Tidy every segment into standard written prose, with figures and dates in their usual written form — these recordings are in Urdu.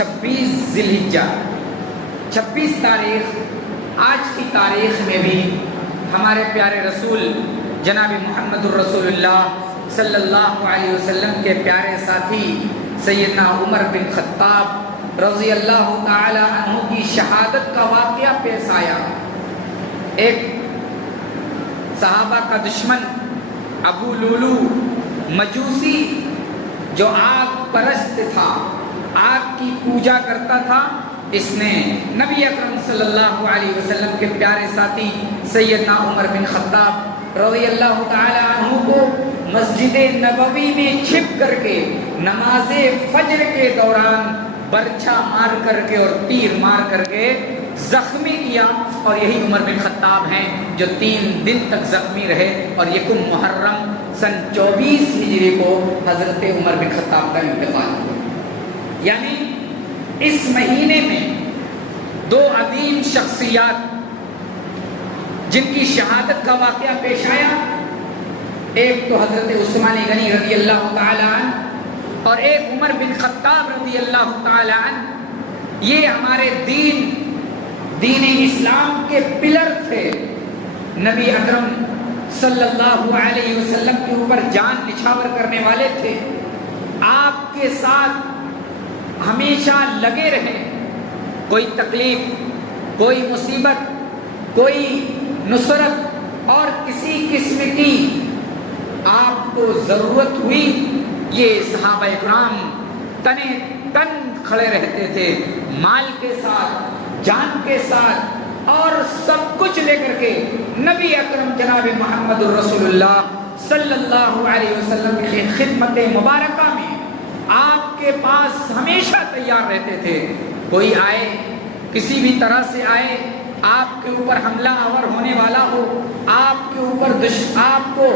26 ذی الحجہ، 26 تاریخ، آج کی تاریخ میں بھی ہمارے پیارے رسول جناب محمد الرسول اللہ صلی اللہ علیہ وسلم کے پیارے ساتھی سیدنا عمر بن خطاب رضی اللہ تعالی عنہ کی شہادت کا واقعہ پیش آیا۔ ایک صحابہ کا دشمن ابو لولو مجوسی جو آگ پرست تھا، آگ کی پوجا کرتا تھا، اس نے نبی اکرم صلی اللہ علیہ وسلم کے پیارے ساتھی سیدنا عمر بن خطاب رضی اللہ تعالی عنہ کو مسجد نبوی میں چھپ کر کے نماز فجر کے دوران برچھا مار کر کے اور تیر مار کر کے زخمی کیا، اور یہی عمر بن خطاب ہیں جو 3 دن تک زخمی رہے، اور یکم محرم سن 24 ہجری کو حضرت عمر بن خطاب کا انتقال ہوا۔ یعنی اس مہینے میں 2 عظیم شخصیات جن کی شہادت کا واقعہ پیش آیا، ایک تو حضرت عثمان غنی رضی اللہ تعالی عنہ اور ایک عمر بن خطاب رضی اللہ تعالی عنہ، یہ ہمارے دین اسلام کے پلر تھے۔ نبی اکرم صلی اللہ علیہ وسلم کے اوپر جان نچھاور کرنے والے تھے، آپ کے ساتھ ہمیشہ لگے رہے، کوئی تکلیف، کوئی مصیبت، کوئی نصرت اور کسی قسم کی آپ کو ضرورت ہوئی، یہ صحابہ اکرام تنے تن کھڑے رہتے تھے، مال کے ساتھ، جان کے ساتھ، اور سب کچھ لے کر کے نبی اکرم جناب محمد الرسول اللہ صلی اللہ علیہ وسلم کی خدمت مبارکہ میں آپ کے پاس ہمیشہ تیار رہتے تھے۔ کوئی آئے، کسی بھی طرح سے آئے، آپ کے اوپر حملہ آور ہونے والا ہو، آپ کے اوپر آپ کو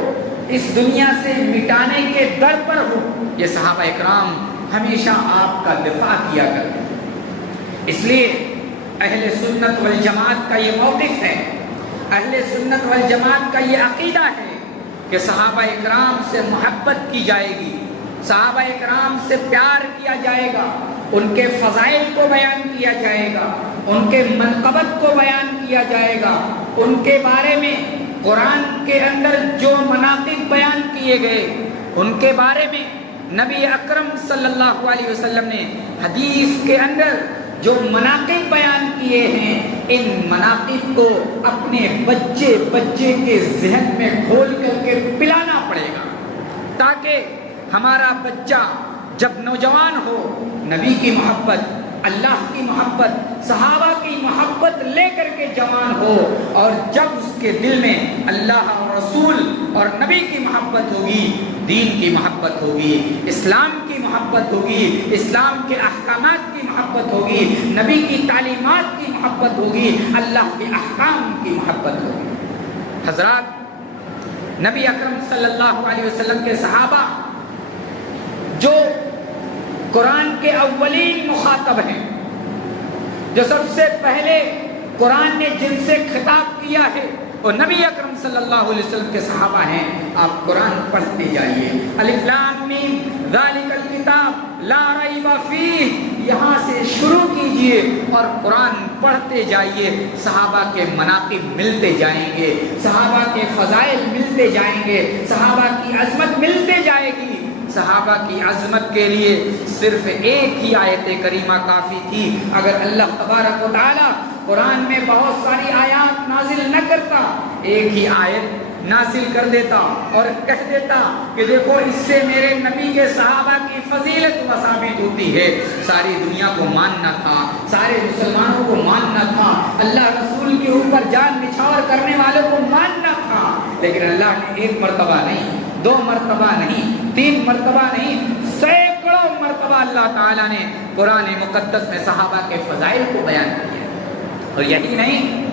اس دنیا سے مٹانے کے در پر ہو، یہ صحابہ اکرام ہمیشہ آپ کا دفاع کیا کرتے تھے۔ اس لیے اہل سنت والجماعت کا یہ موقف ہے، اہل سنت والجماعت کا یہ عقیدہ ہے کہ صحابہ اکرام سے محبت کی جائے گی، صحابہ اکرام سے پیار کیا جائے گا، ان کے فضائل کو بیان کیا جائے گا، ان کے منقبت کو بیان کیا جائے گا، ان کے بارے میں قرآن کے اندر جو مناقب بیان کیے گئے، ان کے بارے میں نبی اکرم صلی اللہ علیہ وسلم نے حدیث کے اندر جو مناقب بیان کیے ہیں، ان مناقب کو اپنے بچے کے ذہن میں کھول کر کے پلانا پڑے گا، تاکہ ہمارا بچہ جب نوجوان ہو نبی کی محبت، اللہ کی محبت، صحابہ کی محبت لے کر کے جوان ہو، اور جب اس کے دل میں اللہ اور رسول اور نبی کی محبت ہوگی، دین کی محبت ہوگی، اسلام کی محبت ہوگی، اسلام کے احکامات کی محبت ہوگی، نبی کی تعلیمات کی محبت ہوگی، اللہ کے احکام کی محبت ہوگی۔ حضرات، نبی اکرم صلی اللہ علیہ وسلم کے صحابہ جو قرآن کے اولین مخاطب ہیں، جو سب سے پہلے قرآن نے جن سے خطاب کیا ہے، اور نبی اکرم صلی اللہ علیہ وسلم کے صحابہ ہیں۔ آپ قرآن پڑھتے جائیے، الف لام میم ذالک الکتاب لا ریب فیہ، یہاں سے شروع کیجئے اور قرآن پڑھتے جائیے، صحابہ کے مناقب ملتے جائیں گے، صحابہ کے فضائل ملتے جائیں گے، صحابہ کی عظمت ملتے جائے گی۔ صحابہ کی عظمت کے لیے صرف ایک ہی آیت کریمہ کافی تھی۔ اگر اللہ تبارک و تعالی قرآن میں بہت ساری آیات نازل نہ کرتا، ایک ہی آیت نازل کر دیتا اور کہہ دیتا کہ دیکھو اس سے میرے نبی کے صحابہ کی فضیلت ثابت ہوتی ہے، ساری دنیا کو ماننا تھا، سارے مسلمانوں کو ماننا تھا، اللہ رسول کے اوپر جان نچھاور کرنے والوں کو ماننا تھا، لیکن اللہ نے 1 مرتبہ نہیں، 2 مرتبہ نہیں، 3 مرتبہ نہیں، سینکڑوں مرتبہ اللہ تعالیٰ نے قرآن مقدس میں صحابہ کے فضائل کو بیان کیا۔ اور یہی نہیں،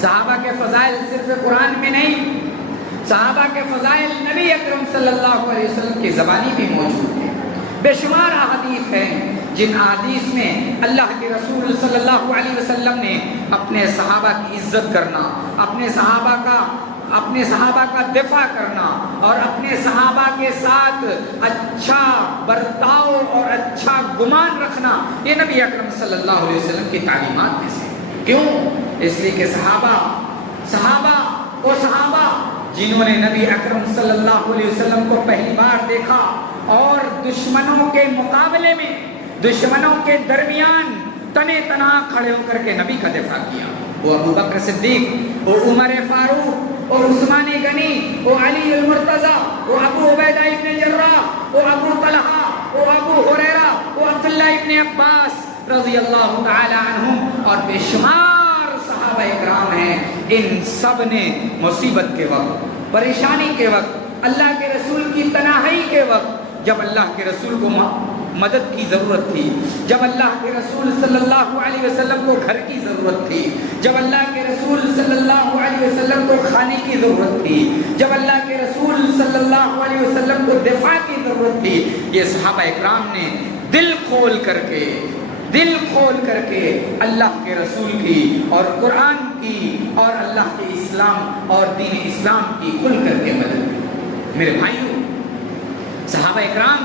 صحابہ کے فضائل صرف قرآن میں نہیں، صحابہ کے فضائل نبی اکرم صلی اللہ علیہ وسلم کی زبانی بھی موجود ہیں۔ بے شمار احادیث ہیں جن احادیث میں اللہ کے رسول صلی اللہ علیہ وسلم نے اپنے صحابہ کی عزت کرنا، اپنے صحابہ کا دفاع کرنا اور اپنے صحابہ کے ساتھ اچھا برتاؤ اور اچھا گمان رکھنا، یہ نبی اکرم صلی اللہ علیہ وسلم کی تعلیمات میں سے۔ کیوں؟ اس لیے کہ صحابہ جنہوں نے نبی اکرم صلی اللہ علیہ وسلم کو پہلی بار دیکھا اور دشمنوں کے مقابلے میں، دشمنوں کے درمیان تنے تنا کھڑے ہو کر کے نبی کا دفاع کیا، وہ ابو بکر صدیق، وہ عمر فاروق، وہ عثمان غنی، وہ علی المرتضی، وہ ابو عبیدہ ابن جراح، وہ ابو طلحہ، وہ ابو ہریرہ، وہ عبداللہ ابن عباس رضی اللہ تعالی عنہم، اور بے شمار صحابہ اکرام ہیں۔ ان سب نے مصیبت کے وقت، پریشانی کے وقت، اللہ کے رسول کی تنہائی کے وقت، جب اللہ کے رسول کو مدد کی ضرورت تھی، جب اللہ کے رسول صلی اللہ علیہ وسلم کو گھر کی ضرورت تھی، جب اللہ کے رسول صلی اللہ علیہ وسلم کو کھانے کی ضرورت تھی، جب اللہ کے رسول صلی اللہ علیہ وسلم کو دفاع کی ضرورت تھی، یہ صحابہ اکرام نے دل کھول کر کے اللہ کے رسول کی اور قرآن کی اور اللہ کے اسلام اور دین اسلام کی کھل کر کے مدد کی۔ میرے بھائیوں، صحابہ اکرام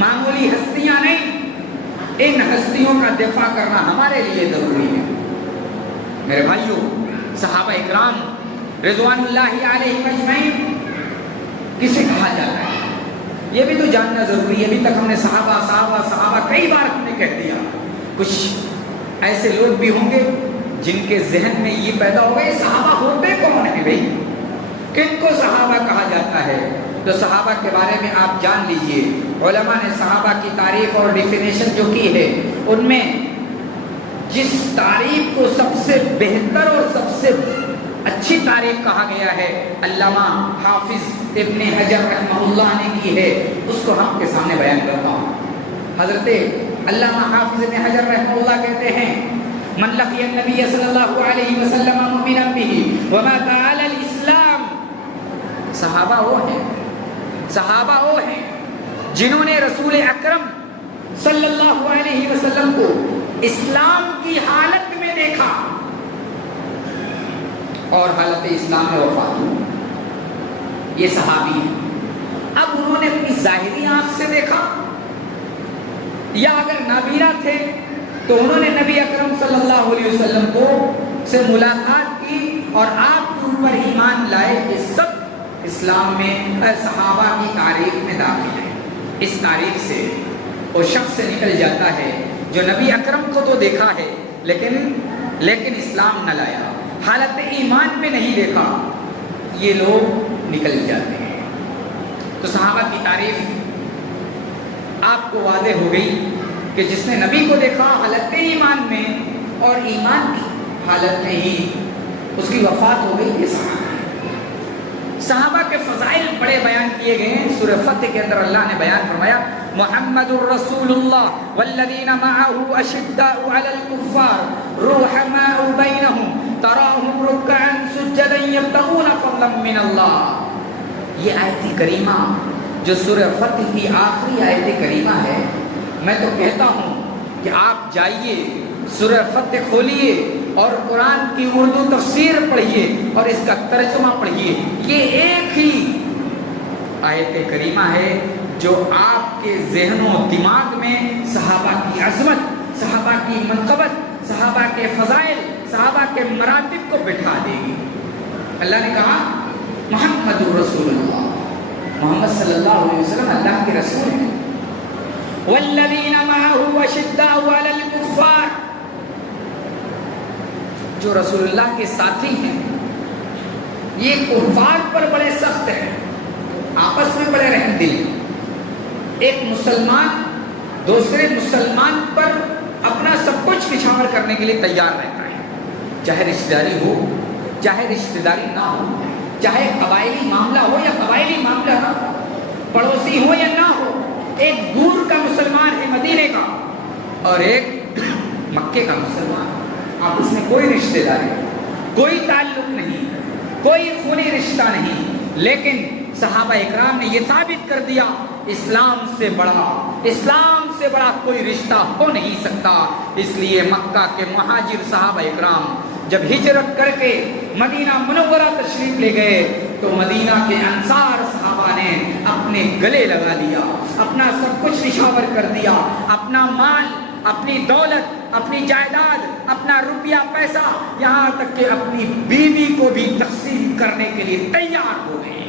معمولی ہستیاں نہیں، ان ہستیوں کا دفاع کرنا ہمارے لیے ضروری ہے۔ میرے بھائیوں، صحابہ اکرام رضوان اللہ علیہم اجمعین کسے کہا جاتا ہے یہ بھی تو جاننا ضروری ہے۔ ابھی تک ہم نے صحابہ کئی بار ہم نے کہہ دیا، کچھ ایسے لوگ بھی ہوں گے جن کے ذہن میں یہ پیدا ہو گئے صحابہ ہوتے کون ہیں بھائی، کن کو صحابہ کہا جاتا ہے؟ تو صحابہ کے بارے میں آپ جان لیجئے، علماء نے صحابہ کی تعریف اور ڈیفینیشن جو کی ہے، ان میں جس تعریف کو سب سے بہتر اور سب سے اچھی تعریف کہا گیا ہے، علامہ حافظ ابن حجر رحمہ اللہ نے کی ہے، اس کو ہم کے سامنے بیان کرتا ہوں۔ حضرت علامہ حافظ ابن حجر رحمہ اللہ کہتے ہیں، من لقی النبی صلی اللہ علیہ وسلم مؤمنا به ومات علی الاسلام، صحابہ وہ ہیں جنہوں نے رسول اکرم صلی اللہ علیہ وسلم کو اسلام کی حالت میں دیکھا اور حالت اسلام میں وفات ہوئی، یہ صحابی ہیں۔ اب انہوں نے اپنی ظاہری آنکھ سے دیکھا یا اگر نابینا تھے تو انہوں نے نبی اکرم صلی اللہ علیہ وسلم کو سے ملاقات کی اور آپ کے اوپر ایمان لائے، یہ سب اسلام میں صحابہ کی تعریف میں داخل ہے۔ اس تعریف سے وہ شخص سے نکل جاتا ہے جو نبی اکرم کو تو دیکھا ہے لیکن اسلام نہ لایا، حالت ایمان میں نہیں دیکھا، یہ لوگ نکل جاتے ہیں۔ تو صحابہ کی تعریف آپ کو واضح ہو گئی کہ جس نے نبی کو دیکھا حالت ایمان میں اور ایمان کی حالت میں ہی اس کی وفات ہو گئی، یہ صحابہ ہے۔ صحابہ کے فضائل بڑے بیان کیے گئے ہیں۔ سورہ فتح کے اندر اللہ نے بیان فرمایا، محمد الرسول اللہ والذین معه اشداء علی الکفار رحماء بینہم تراہم رکعا سجدا یبتغون فضلا من اللہ۔ یہ آیت کریمہ جو سورہ فتح کی آخری آیت کریمہ ہے، میں تو کہتا ہوں کہ آپ جائیے سورہ فتح کھولیے اور قرآن کی اردو تفسیر پڑھیے اور اس کا ترجمہ پڑھیے۔ یہ ایک ہی آیت کریمہ ہے جو آپ کے ذہن و دماغ میں صحابہ کی عظمت، صحابہ کی منقبت، صحابہ کے فضائل، صحابہ کے مراتب کو بٹھا دے گی۔ اللہ نے کہا محمد الرسول اللہ، محمد صلی اللہ علیہ وسلم اللہ کے رسول ہیں۔ والذین معه اشداء علی الکفار، جو رسول اللہ کے ساتھی ہیں یہ کفار پر بڑے سخت ہیں، آپس میں بڑے رحم دل ہیں۔ ایک مسلمان دوسرے مسلمان پر اپنا سب کچھ نچھاور کرنے کے لیے تیار رہتا ہے، چاہے رشتہ داری ہو چاہے رشتہ داری نہ ہو، چاہے قبائلی معاملہ ہو یا قبائلی معاملہ نہ ہو، پڑوسی ہو یا نہ ہو۔ ایک دور کا مسلمان ہے مدینے کا اور ایک مکے کا مسلمان، آپس میں کوئی رشتہ داری، کوئی تعلق نہیں، کوئی خونی رشتہ نہیں، لیکن صحابہ اکرام نے یہ ثابت کر دیا اسلام سے بڑا کوئی رشتہ ہو نہیں سکتا۔ اس لیے مکہ کے مہاجر صحابہ اکرام جب ہجرت کر کے مدینہ منورہ تشریف لے گئے تو مدینہ کے انصار صحابہ نے اپنے اپنے گلے لگا لیا، اپنا سب کچھ نشاور کر دیا، اپنا مال، اپنی دولت، اپنی جائیداد، اپنا روپیہ پیسہ، یہاں تک کہ اپنی بیوی کو بھی تقسیم کرنے کے لیے تیار ہو گئے۔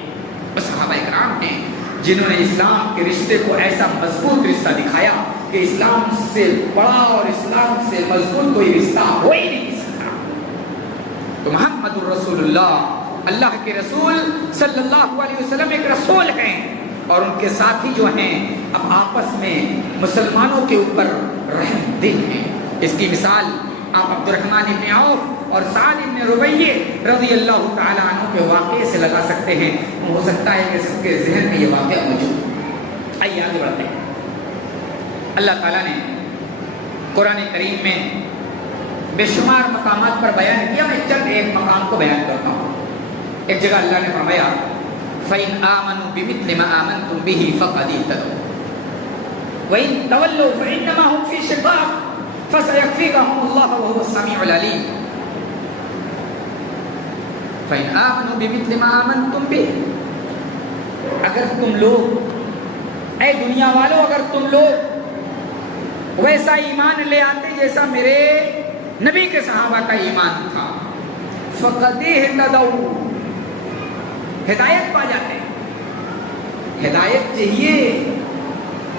اور صحابہ کرام ہیں جنہوں نے اسلام کے رشتے کو ایسا مضبوط رشتہ دکھایا کہ اسلام سے بڑا اور اسلام سے مضبوط کوئی رشتہ ہو ہی نہیں سکتا۔ تو محمد الرسول اللہ کے رسول صلی اللہ علیہ وسلم ایک رسول ہیں، اور ان کے ساتھی جو ہیں اب آپس میں مسلمانوں کے اوپر رحم دل ہیں۔ اس کی مثال آپ عبد الرحمن بن عوف اور سعد بن ربیع رضی اللہ تعالیٰ عنہ کے واقعے سے لگا سکتے ہیں۔ ہو سکتا ہے کہ سب کے ذہن میں یہ واقعہ موجود۔ آئیے آگے بڑھتے ہیں۔ اللہ تعالیٰ نے قرآن کریم میں بے شمار مقامات پر بیان کیا، میں چند ایک مقام کو بیان کرتا ہوں۔ ایک جگہ اللہ نے فرمایا فَإِنْ آمَنُوا بِمِثْلِ مَا آمَنْتُمْ بِهِ فَقَدِ اهْتَدَوْا وَإِنْ تَوَلَّوْا فَإِنَّمَا هُمْ فِي شِقَاقٍ فَسَيَكْفِيكَهُمُ اللَّهُ وَهُوَ السَّمِيعُ الْعَلِيمُ۔ فَإِنْ آمَنُوا بِمِثْلِ مَا آمَنْتُمْ بِهِ، اگر تم لوگ، اے دنیا والو، اگر تم لوگ ویسا ایمان لے آتے جیسا میرے نبی کے صحابہ کا ایمان تھا، فَقَدِ اهْتَدَوْا، ہدایت پا جاتے ہیں۔ ہدایت چاہیے،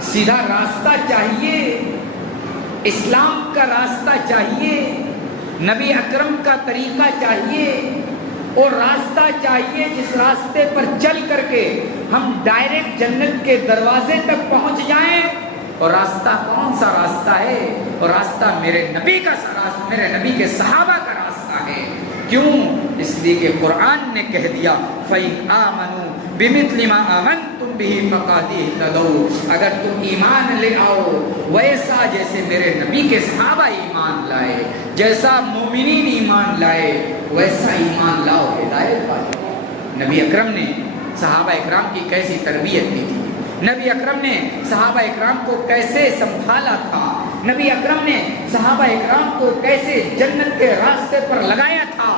سیدھا راستہ چاہیے، اسلام کا راستہ چاہیے، نبی اکرم کا طریقہ چاہیے، اور راستہ چاہیے جس راستے پر چل کر کے ہم ڈائریکٹ جنت کے دروازے تک پہنچ جائیں۔ اور راستہ کون سا راستہ ہے؟ اور راستہ میرے نبی کا راستہ، میرے نبی کے صحابہ کا راستہ ہے۔ کیوں؟ اس لیے کہ قرآن نے کہہ دیا فَإِنْ آمَنُوا بِمِثْلِ مَا آمَنْتُمْ بِهِ فَقَدِ اهْتَدَوْا، اگر تم ایمان لے آؤ ویسا جیسے میرے نبی کے صحابہ ایمان لائے، جیسا مومنین ایمان لائے، ویسا ایمان لاؤ، ہدایت پاؤ۔ نبی اکرم نے صحابہ اکرام کی کیسی تربیت کی تھی، نبی اکرم نے صحابہ اکرام کو کیسے سنبھالا تھا، نبی اکرم نے صحابہ اکرام کو کیسے جنت کے راستے پر لگایا تھا،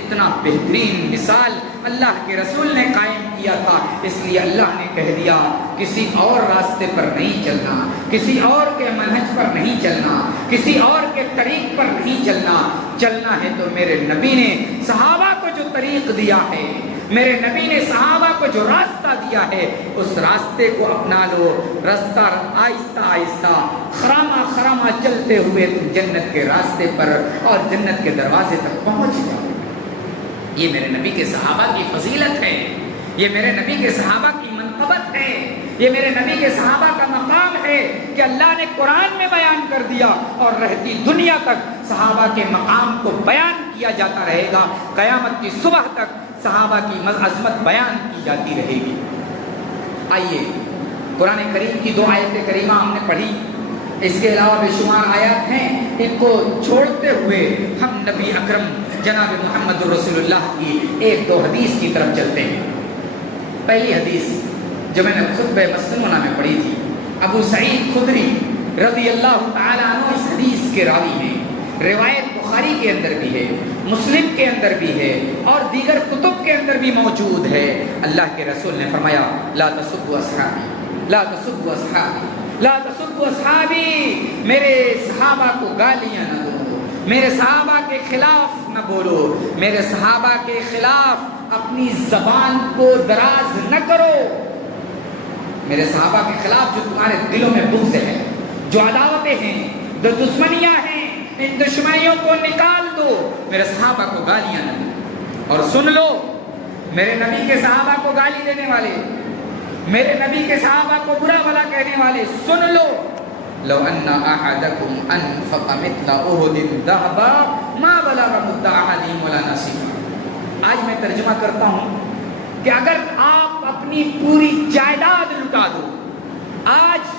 اتنا بہترین مثال اللہ کے رسول نے قائم کیا تھا۔ اس لیے اللہ نے کہہ دیا کسی اور راستے پر نہیں چلنا، کسی اور کے منہج پر نہیں چلنا، کسی اور کے طریق پر نہیں چلنا، چلنا ہے تو میرے نبی نے صحابہ کو جو طریق دیا ہے، میرے نبی نے صحابہ کو جو راستہ دیا ہے، اس راستے کو اپنا لو۔ راستہ آہستہ آہستہ خراما خراما چلتے ہوئے تم جنت کے راستے پر اور جنت کے دروازے تک پہنچ جاؤ۔ یہ میرے نبی کے صحابہ کی فضیلت ہے، یہ میرے نبی کے صحابہ کی منقبت ہے، یہ میرے نبی کے صحابہ کا مقام ہے کہ اللہ نے قرآن میں بیان کر دیا، اور رہتی دنیا تک صحابہ کے مقام کو بیان کیا جاتا رہے گا۔ قیامت کی صبح تک صحابہ کی عظمت بیان کی جاتی رہے گی۔ آئیے قرآن کریم کی 2 آیتیں کریمہ ہم نے پڑھی، اس کے علاوہ بے شمار آیات ہیں، ان کو چھوڑتے ہوئے ہم نبی اکرم جناب محمد رسول اللہ کی 1-2 حدیث کی طرف چلتے ہیں۔ پہلی حدیث جو میں نے خطبہ مسنونہ میں پڑھی تھی، ابو سعید خدری رضی اللہ تعالیٰ عنہ اس حدیث کے راوی ہیں، روایت بخاری کے اندر بھی ہے، مسلم کے اندر بھی ہے، اور دیگر کتب کے اندر بھی موجود ہے۔ اللہ کے رسول نے فرمایا لا تسبوا اصحابی، لا تسبوا اصحابی، لا تسبوا اصحابی، میرے صحابہ کو گالیاں نہ دو، میرے صحابہ کے خلاف نہ بولو، میرے صحابہ کے خلاف اپنی زبان کو دراز نہ کرو۔ میرے صحابہ کے خلاف جو تمہارے دلوں میں بغض ہے، جو عداوتیں ہیں، جو دشمنیاں ہیں، ان دشمنیوں کو نکال دو، میرے صحابہ کو گالیاں نہ دو۔ اور سن لو، میرے نبی کے صحابہ کو گالی دینے والے، میرے نبی کے صحابہ کو برا بھلا کہنے والے، سن لو لو ان احدکم انفق مثل احد ذهبا ما بلغ مد احدهم ولا نصیفا۔ آج میں ترجمہ کرتا ہوں کہ اگر آپ اپنی پوری جائیداد لٹا دو، آج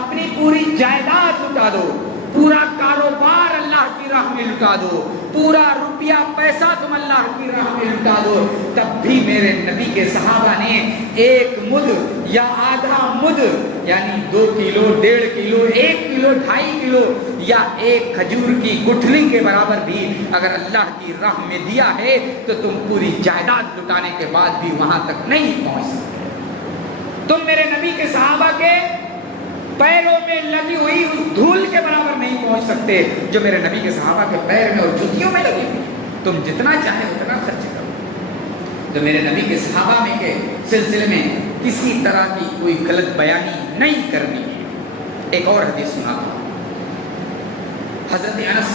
اپنی پوری جائیداد لٹا دو، پورا کاروبار اللہ کی راہ میں لٹا دو، پورا روپیہ پیسہ تم اللہ کی راہ میں لٹا دو، تب بھی میرے نبی کے صحابہ نے 1 مد یا آدھا مد، یعنی 2 کلو، 1.5 کلو، 1 کلو، 2.5 کلو، یا 1 کھجور کی گٹھلی کے برابر بھی اگر اللہ کی راہ میں دیا ہے تو تم پوری جائیداد لٹانے کے بعد بھی وہاں تک نہیں پہنچ سکتے۔ تم میرے نبی کے صحابہ کے پیروں میں لگی ہوئی اس دھول کے برابر نہیں پہنچ سکتے جو میرے نبی کے صحابہ کے پیر میں اور جوتیوں میں لگی ہوئی. تم جتنا چاہے اتنا خرچ کرو. تو میرے نبی کے صحابہ میں کے سلسلے میں کسی طرح کی کوئی غلط بیانی نہیں کرنی ہے. ایک اور حدیث سنا دو. حضرت انس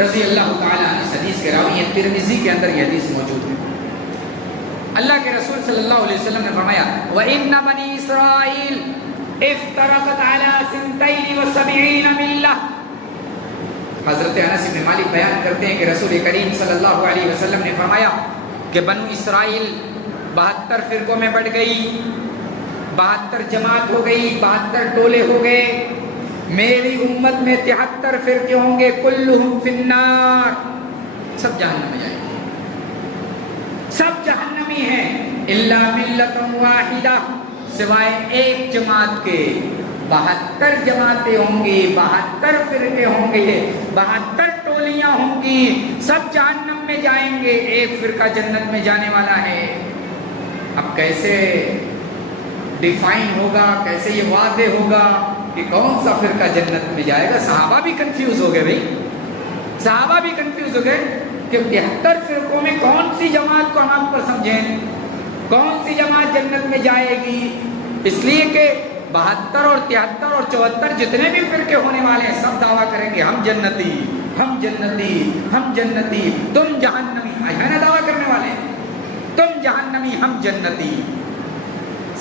رضی اللہ تعالی عنہ اس حدیث کے راوی ہیں. ترمذی کے اندر یہ حدیث موجود ہے. اللہ کے رسول صلی اللہ علیہ وسلم نے فرمایا وَإِنَّ بَنِي إِسْرَائِيلَ افترقت على 72 ملة. حضرت انس بن مالک بیان کرتے ہیں کہ رسول کریم صلی اللہ علیہ وسلم نے فرمایا کہ بنو اسرائیل 72 فرقوں میں بٹ گئی, 72 جماعت ہو گئی, 72 ٹولے ہو گئے. میری امت میں 73 فرقے ہوں گے, کلہم فی النار, سب جہنم میں جائیں گے, سب جہنمی ہیں. الا ملۃ واحدہ, سوائے ایک جماعت کے. 72 جماعتیں ہوں گی, 72 فرقے ہوں گے, 72 ٹولیاں ہوں گی, سب جہنم میں جائیں گے, ایک فرقہ جنت میں جانے والا ہے. اب کیسے ڈیفائن ہوگا, کیسے یہ واضح ہوگا کہ کون سا فرقہ جنت میں جائے گا؟ صحابہ بھی کنفیوز ہو گئے بھائی, صحابہ بھی کنفیوز ہو گئے کہ 73 فرقوں میں کون سی جماعت کو ہم پر سمجھیں, کون سی جماعت جنت میں جائے گی. اس لیے کہ 72 اور 73 اور 74 جتنے بھی فرقے ہونے والے ہیں سب دعویٰ کریں گے ہم جنتی, ہم جنتی, ہم جنتی, تم جہنمی. ہے نا دعویٰ کرنے والے, تم جہنمی ہم جنتی.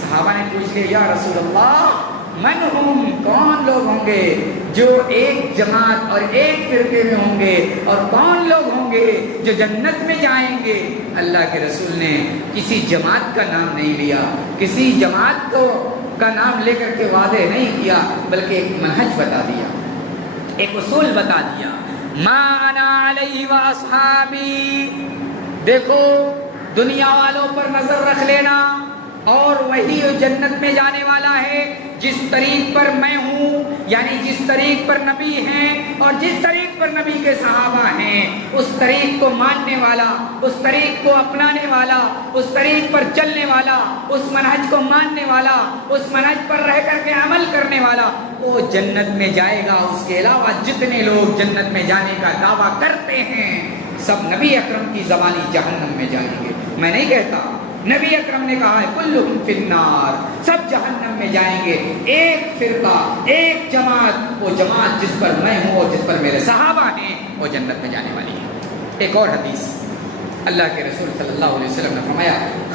صحابہ نے پوچھ لیا یا رسول اللہ من ہم, کون لوگ ہوں گے جو ایک جماعت اور ایک فرقے میں ہوں گے, اور کون لوگ ہوں گے جو جنت میں جائیں گے؟ اللہ کے رسول نے کسی جماعت کا نام نہیں لیا, کسی جماعت کو کا نام لے کر کے واضح نہیں کیا, بلکہ ایک منہج بتا دیا, ایک اصول بتا دیا. ما انا علیہ و اصحابی, دیکھو دنیا والوں پر نظر رکھ لینا, اور وہی جنت میں جانے والا ہے جس طریق پر میں ہوں, یعنی جس طریق پر نبی ہیں اور جس طریق پر نبی کے صحابہ ہیں, اس طریق کو ماننے والا, اس طریق کو اپنانے والا, اس طریق پر چلنے والا, اس منہج کو ماننے والا, اس منہج پر رہ کر کے عمل کرنے والا, وہ جنت میں جائے گا. اس کے علاوہ جتنے لوگ جنت میں جانے کا دعویٰ کرتے ہیں سب نبی اکرم کی زبانی جہنم میں جائیں گے. میں نہیں کہتا, نبی اکرم نے کہا ہے کلہم فی النار, سب جہنم میں جائیں گے. ایک فرقہ, ایک جماعت, وہ جماعت جس پر میں ہوں اور جس پر میرے صحابہ ہیں, وہ جنت میں جانے والی ہے. ایک اور حدیث اللہ کے رسول صلی اللہ علیہ وسلم نے فرمایا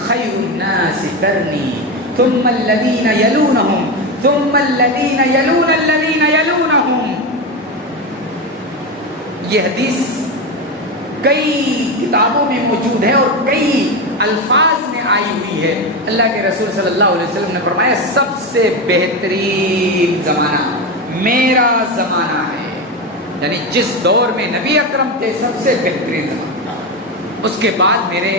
خیر الناس قرنی ثم الذین یلونہم ثم الذین یلون الذین یلونہم. یہ حدیث کئی کتابوں میں موجود ہے اور کئی الفاظ میں آئی ہوئی ہے. اللہ کے رسول صلی اللہ علیہ وسلم نے فرمایا سب سے بہترین زمانہ میرا زمانہ ہے, یعنی جس دور میں نبی اکرم تھے سب سے بہترین زمانہ, اس کے بعد میرے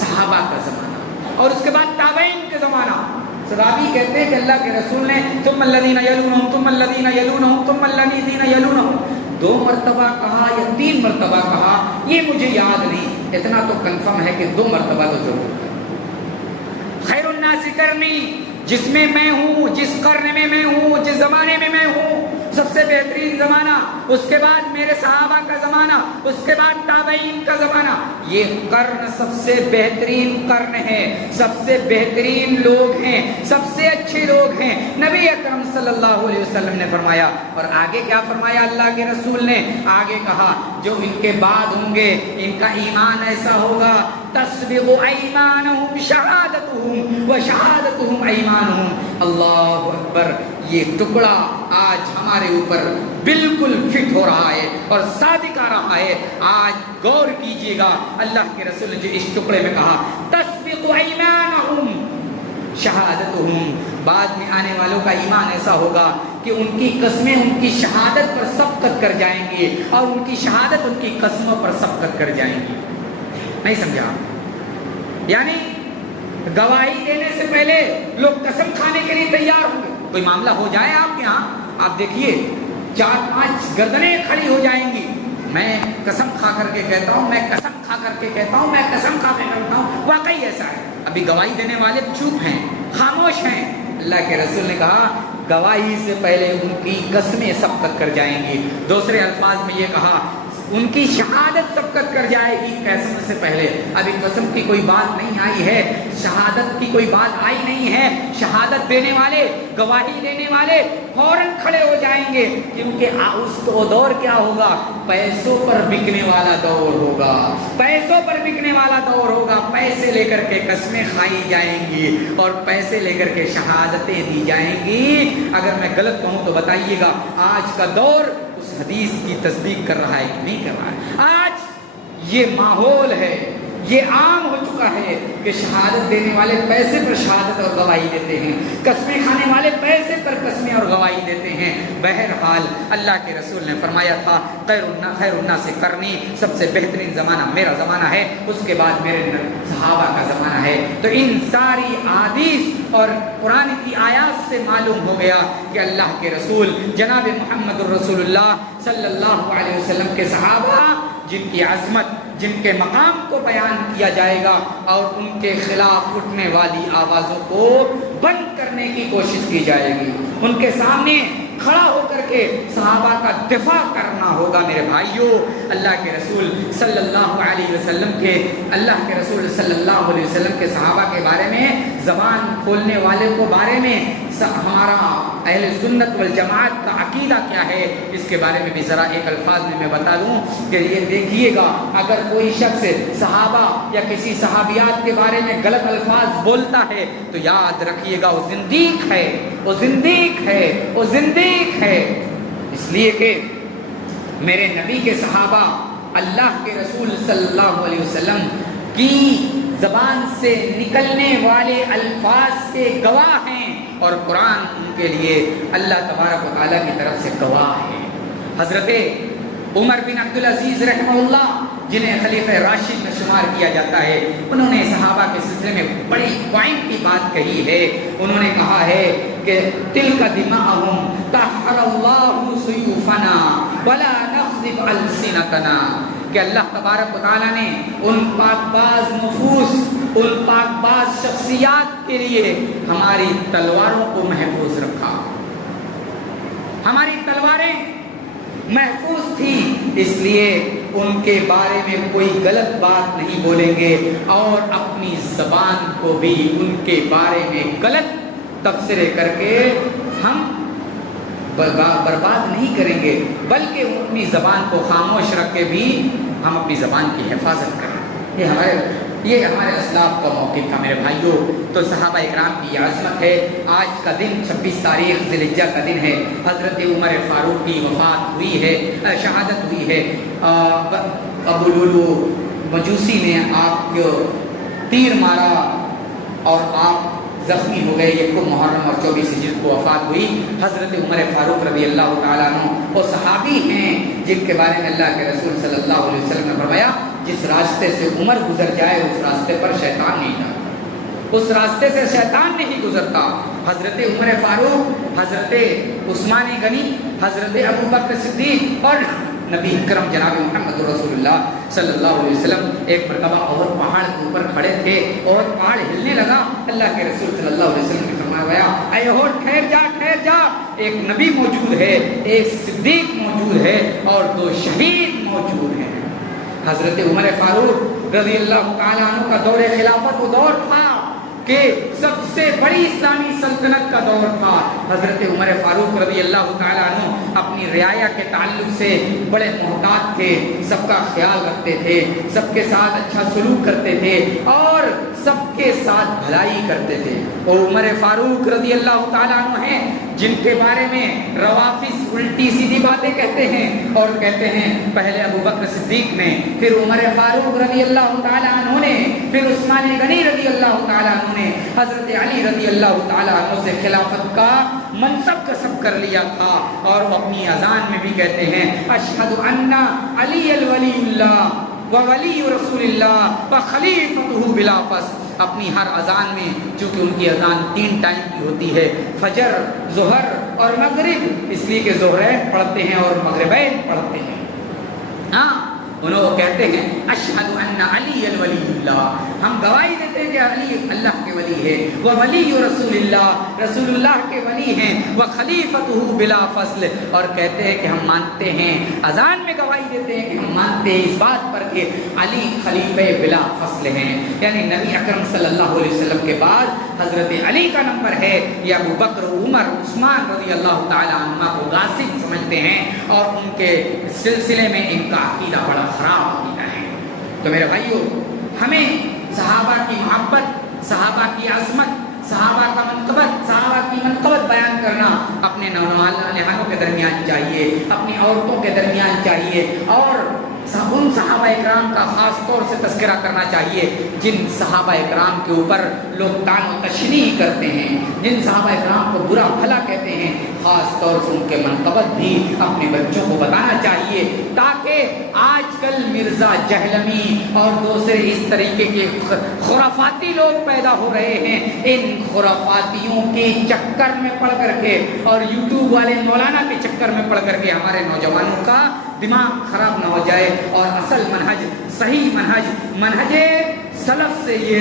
صحابہ کا زمانہ, اور اس کے بعد تابعین کا زمانہ. صحابی کہتے ہیں کہ اللہ کے رسول نے ثم الذین یلونہم ثم الذین یلونہم ثم الذین یلونہم 2 مرتبہ کہا یا 3 مرتبہ کہا, یہ مجھے یاد نہیں, اتنا تو کنفرم ہے کہ 2 مرتبہ تو ضرور کہا. خیر الناس قرنی, جس میں میں ہوں, جس قرن میں میں ہوں, جس زمانے میں میں ہوں, سب سے بہترین زمانہ, اس کے بعد میرے صحابہ کا زمانہ, اس کے بعد تابعین کا زمانہ. یہ قرن سب سے بہترین قرن ہے, سب سے بہترین لوگ ہیں, سب سے اچھے لوگ ہیں. نبی اکرم صلی اللہ علیہ وسلم نے فرمایا, اور آگے کیا فرمایا اللہ کے رسول نے؟ آگے کہا جو ان کے بعد ہوں گے ان کا ایمان ایسا ہوگا تسبق ایمانہم شہادتہم و شہادتہم ایمانہم. اللہ اکبر, یہ ٹکڑا آج ہمارے اوپر بالکل فٹ ہو رہا ہے اور صادق آ رہا ہے. آج غور کیجئے گا, اللہ کے رسول نے جو اس ٹکڑے میں کہا تسبق ایمانہم شہادتہم, بعد میں آنے والوں کا ایمان ایسا ہوگا کہ ان کی قسمیں ان کی شہادت پر سبقت کر جائیں گی, اور ان کی شہادت ان کی قسموں پر سبقت کر جائیں گی. نہیں سمجھا؟ یعنی گواہی دینے سے پہلے لوگ قسم کھانے کے لیے تیار ہوں گے. کوئی معاملہ ہو جائے آپ کے یہاں, آپ دیکھیے 4-5 گردنیں کھڑی ہو جائیں گی, میں قسم کھا کر کے کہتا ہوں, میں قسم کھا کر کے کہتا ہوں, میں قسم کھا کے کہتا ہوں, واقعی ایسا ہے. ابھی گواہی دینے والے چپ ہیں، خاموش ہیں۔ اللہ کے رسول نے کہا گواہی سے پہلے ان کی قسمیں سبقت کر جائیں گی۔ دوسرے الفاظ میں یہ کہا ان کی شہادت سبقت کر جائے گی قسم سے پہلے۔ ابھی قسم کی کوئی بات نہیں آئی ہے، شہادت کی کوئی بات آئی نہیں ہے۔ شہادت دینے والے، گواہی دینے والے فوراً کھڑے ہو جائیں گے، کیونکہ اس کو دور کیا ہوگا؟ پیسوں پر بکنے والا دور ہوگا، پیسوں پر بکنے والا دور ہوگا۔ پیسے لے کر کے قسمیں کھائی جائیں گی اور پیسے لے کر کے شہادتیں دی جائیں گی۔ اگر میں غلط کہوں تو بتائیے گا۔ آج کا دور اس حدیث کی تصدیق کر رہا ہے کہ نہیں کر رہا ہے؟ آج یہ ماحول ہے، یہ عام ہو چکا ہے کہ شہادت دینے والے پیسے پر شہادت اور گواہی دیتے ہیں، قسمیں کھانے والے پیسے پر قسمیں اور گواہی دیتے ہیں۔ بہرحال اللہ کے رسول نے فرمایا تھا خیر الناس قرنی، سب سے بہترین زمانہ میرا زمانہ ہے، اس کے بعد میرے صحابہ کا زمانہ ہے۔ تو ان ساری احادیث اور قرآن کی آیات سے معلوم ہو گیا کہ اللہ کے رسول جناب محمد الرسول اللہ صلی اللہ علیہ وسلم کے صحابہ جن کی عظمت، جن کے مقام کو بیان کیا جائے گا اور ان کے خلاف اٹھنے والی آوازوں کو بند کرنے کی کوشش کی جائے گی، ان کے سامنے کھڑا ہو کر کے صحابہ کا دفاع کرنا ہوگا۔ میرے بھائیوں، اللہ کے رسول صلی اللہ علیہ وسلم کے صحابہ کے بارے میں، زبان کھولنے والے کو بارے میں ہمارا اہل سنت والجماعت کا عقیدہ کیا ہے، اس کے بارے میں بھی ذرا ایک الفاظ میں بتا دوں کہ یہ دیکھیے گا، اگر کوئی شخص صحابہ یا کسی صحابیات کے بارے میں غلط الفاظ بولتا ہے تو یاد رکھیے گا وہ زندیق ہے، وہ زندیق ہے، وہ زندیق ہے۔ اس لیے کہ میرے نبی کے صحابہ اللہ کے رسول صلی اللہ علیہ وسلم کی زبان سے نکلنے والے الفاظ کے گواہ ہیں، اور قرآن ان کے لیے اللہ تبارک و تعالیٰ کی طرف سے گواہ ہے۔ حضرت عمر بن عبدالعزیز رحمہ اللہ، جنہیں خلیفہ راشد میں شمار کیا جاتا ہے، انہوں نے صحابہ کے سلسلے میں بڑی پوائنٹ کی بات کہی ہے۔ انہوں نے کہا ہے کہ تلک دماءہم طہر اللہ سیوفنا ولا نغضب السنتنا، کہ اللہ تبارک و تعالیٰ نے ان پاک باز نفوس، ان پاک باز شخصیات کے لیے ہماری تلواروں کو محفوظ رکھا۔ ہماری تلواریں محفوظ تھی، اس لیے ان کے بارے میں کوئی غلط بات نہیں بولیں گے اور اپنی زبان کو بھی ان کے بارے میں غلط تبصرے کر کے ہم برباد نہیں کریں گے، بلکہ اپنی زبان کو خاموش رکھ کے بھی ہم اپنی زبان کی حفاظت کریں۔ یہ ہمارے اسلاف کا موقف تھا میرے بھائیوں۔ تو صحابہ اکرام کی عظمت ہے۔ آج کا دن 26 تاریخ ذی الحجہ کا دن ہے، حضرت عمر فاروق کی وفات ہوئی ہے، شہادت ہوئی ہے۔ ابو لولو مجوسی نے آپ کو تیر مارا اور آپ زخمی ہو گئے۔ یہ کو محرم اور 24 ہجری کو وفات ہوئی۔ حضرت عمر فاروق رضی اللہ تعالیٰ عنہ وہ صحابی ہیں جن کے بارے میں اللہ کے رسول صلی اللہ علیہ وسلم نے فرمایا جس راستے سے عمر گزر جائے اس راستے پر شیطان نہیں جاتا، اس راستے سے شیطان نہیں گزرتا۔ حضرت عمر فاروق، حضرت عثمان غنی، حضرت ابو بکر صدیق اور نبی اکرم جناب محمد رسول اللہ صلی اللہ علیہ وسلم ایک مرتبہ اور پہاڑ کے اوپر کھڑے تھے اور پہاڑ ہلنے لگا۔ اللہ کے رسول صلی اللہ علیہ وسلم نے فرمایا اے اور ٹھہر جا، ٹھہر جا، ایک نبی موجود ہے، ایک صدیق موجود ہے اور 2 شہید موجود ہیں۔ حضرت عمر فاروق رضی اللہ تعالیٰ عنہ کا دور خلافت وہ دور تھا کہ سب سے بڑی اسلامی سلطنت کا دور تھا۔ حضرت عمر فاروق رضی اللہ تعالیٰ عنہ اپنی رعایا کے تعلق سے بڑے محتاط تھے، سب کا خیال رکھتے تھے، سب کے ساتھ اچھا سلوک کرتے تھے اور سب کے ساتھ بھلائی کرتے تھے۔ وہ عمر فاروق رضی اللہ تعالیٰ عنہ ہیں جن کے بارے میں روافض الٹی سیدھی باتیں کہتے ہیں اور کہتے ہیں پہلے ابو بکر صدیق نے، پھر عمر فاروق رضی اللہ تعالیٰ عنہ نے، پھر عثمان غنی رضی اللہ تعالیٰ عنہ نے حضرت علی رضی اللہ تعالیٰ عنہ سے خلافت کا منصب کسب کر لیا تھا، اور وہ اپنی اذان میں بھی کہتے ہیں اشہد ان علی الولی اللہ وولی رسول اللہ وخلیفتہ بلا فصل۔ اپنی ہر اذان میں، چونکہ ان کی اذان 3 ٹائم کی ہوتی ہے، فجر، ظہر اور مغرب، اس لیے کہ ظہرین پڑھتے ہیں اور مغربین پڑھتے ہیں۔ ہاں، انہوں کہتے ہیں اشہد ان علی ولی اللہ، ہم گواہی دیتے ہیں کہ علی اللہ کے ولی ہے، وہ ولی رسول اللہ، رسول اللہ کے ولی ہیں، وہ خلیفتہ بلا فصل، اور کہتے ہیں کہ ہم مانتے ہیں، اذان میں گواہی دیتے ہیں کہ ہم مانتے ہیں اس بات پر کہ علی خلیفہ بلا فصل ہیں، یعنی نبی اکرم صلی اللہ علیہ وسلم کے بعد حضرت علی کا نمبر ہے، یا ابو بکر، عمر، عثمان رضی اللہ تعالی عنہ کو غاصب سمجھتے ہیں، اور ان کے سلسلے میں ان کا عقیدہ بڑا خراب عقیدہ ہے۔ تو میرے بھائیو، ہمیں صحابہ کی محبت، صحابہ کی عظمت، صحابہ کا منقبت، صحابہ کی منقبت بیان کرنا اپنے نوجوانوں کے درمیان چاہیے، اپنی عورتوں کے درمیان چاہیے، اور ان صحابہ اکرام کا خاص طور سے تذکرہ کرنا چاہیے جن صحابہ اکرام کے اوپر لوگ طعن و تشنیع کرتے ہیں، جن صحابہ اکرام کو برا بھلا کہتے ہیں، خاص طور سے ان کے منقبت بھی اپنے بچوں کو بتانا چاہیے، تاکہ آج کل مرزا جہلمی اور دوسرے اس طریقے کے خرافاتی لوگ پیدا ہو رہے ہیں، ان خرافاتیوں کے چکر میں پڑ کر کے اور یوٹیوب والے مولانا کے چکر میں پڑ کر کے ہمارے نوجوانوں کا دماغ خراب نہ ہو جائے، اور اصل منہج، صحیح منہج سلف سے یہ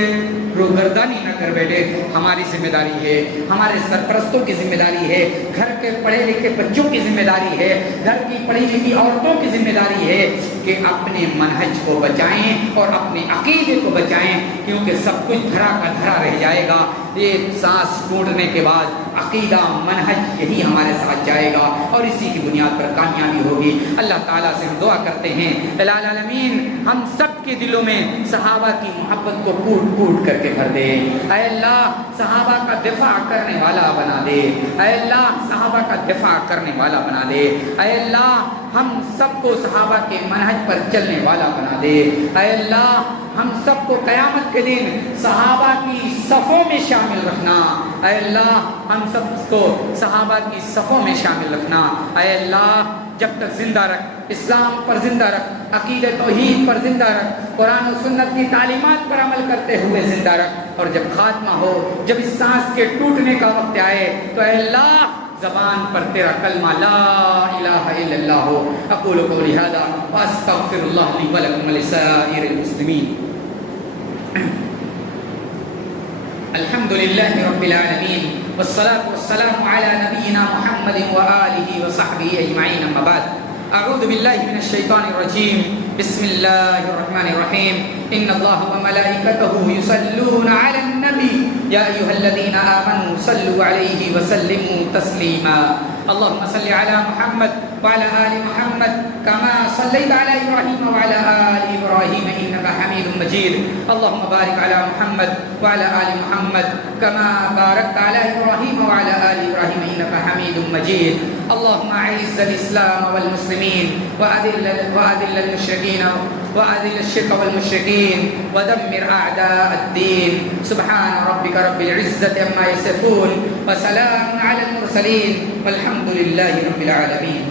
روگردانی نہ کر بیٹھے۔ ہماری ذمہ داری ہے، ہمارے سرپرستوں کی ذمہ داری ہے، گھر کے پڑھے لکھے بچوں کی ذمہ داری ہے، گھر کی پڑھی لکھی عورتوں کی ذمہ داری ہے کہ اپنے منہج کو بچائیں اور اپنے عقیدے کو بچائیں، کیونکہ سب کچھ دھرا کا دھرا رہ جائے گا۔ یہ سانس ٹوٹنے کے بعد عقیدہ، منہج یہی ہمارے ساتھ جائے گا، اور اسی کی بنیاد پر کامیابی ہوگی۔ اللہ تعالیٰ سے ہم دعا کرتے ہیں الہ العالمین ہم سب کے دلوں میں صحابہ کی محبت کو کوٹ کوٹ کر کے بھر دے۔ اے اللہ صحابہ کا دفاع کرنے والا بنا دے، اے اللہ صحابہ کا دفاع کرنے والا بنا دے، اے اللہ ہم سب کو صحابہ کے منہج پر چلنے والا بنا دے، اے اللہ ہم سب کو قیامت کے دن صحابہ کی صفوں میں شامل رکھنا، اے اللہ ہم سب کو صحابہ کی صفوں میں شامل رکھنا، اے اللہ جب تک زندہ رکھ، اسلام پر زندہ رکھ، عقیدہ توحید پر زندہ رکھ، قرآن و سنت کی تعلیمات پر عمل کرتے ہوئے زندہ رکھ، اور جب خاتمہ ہو، جب اس سانس کے ٹوٹنے کا وقت آئے تو اے اللہ زبان پر تیرا کلمہ لا الہ الا اللہ ہو۔ اقول قولی ھذا واستغفر اللہ لی ولکم ولسائر المسلمین۔ الحمد للہ رب العالمین والصلاة والسلام علی نبینا محمد وآلہ وصحبہ اجمعین، اما بعد۔ اعوذ باللہ من الشیطان الرجیم، بسم اللہ الرحمن الرحیم۔ ان اللہ وملائکتہ یصلون علی النبی یا ایھا الذین آمنوا صلوا علیہ وسلموا تسلیما۔ اللهم صل على محمد وعلى آل محمد كما صليت على إبراهيم وعلى آل إبراهيم إنك حميد مجيد۔ اللهم بارك على محمد وعلى آل محمد كما باركت على إبراهيم وعلى آل إبراهيم إنك حميد مجيد۔ اللهم أعز الإسلام والمسلمين وأذل المشركين وأذل الشرك والمشركين ودمر أعداء الدين۔ سبحان ربك رب العزة عما يصفون وسلام على المرسلين والحمد لله رب العالمين۔